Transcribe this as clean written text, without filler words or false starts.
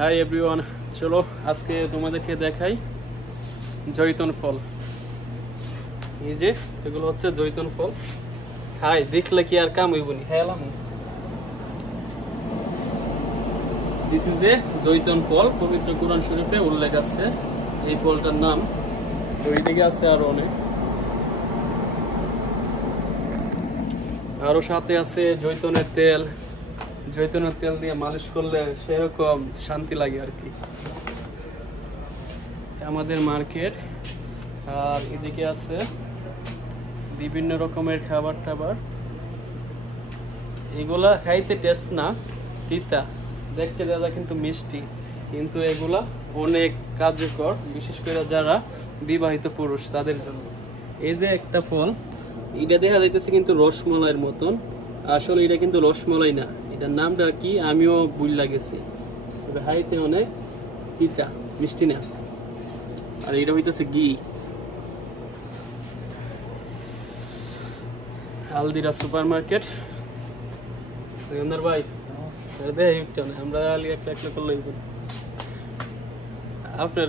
Hi everyone, চলো আজকে তোমাদেরকে দেখাই জৈতুন ফল। এই যে এগুলো হচ্ছে জৈতুন ফল। খাই দেখলে কি আর কাম হইব নি? খাইলাম। দিস ইজ এ জৈতুন ফল। পবিত্র কুরআন শরীফে উল্লেখ আছে এই ফলটার নাম। তো এইদিকে আছে আরো অনেক, আরো সাথে আছে জৈতুনের তেল। জৈতুনের তেল দিয়ে মালিশ করলে সেরকম শান্তি লাগে আর কি। আমাদের মার্কেট। আর এদিকে আছে বিভিন্ন রকমের খাবার টাবার। এগুলা খাইতে টেস্ট না, তিতা দেখতে দাদা, কিন্তু মিষ্টি। কিন্তু এগুলা অনেক কার্যকর, বিশেষ করে যারা বিবাহিত পুরুষ তাদের জন্য। এই যে একটা ফল, এটা দেখা যাইতেছে কিন্তু রসমলাইয়ের মতন। আসলে এটা কিন্তু রসমলাই না, এটার নামটা কি আমিও ভুল গেছি। খাইতে অনেক তিতা, মিষ্টি না। আর এটা হইতেছে ঘি। হালদিরা সুপার মার্কেট। ভাই আমরা একটা করলে আপনার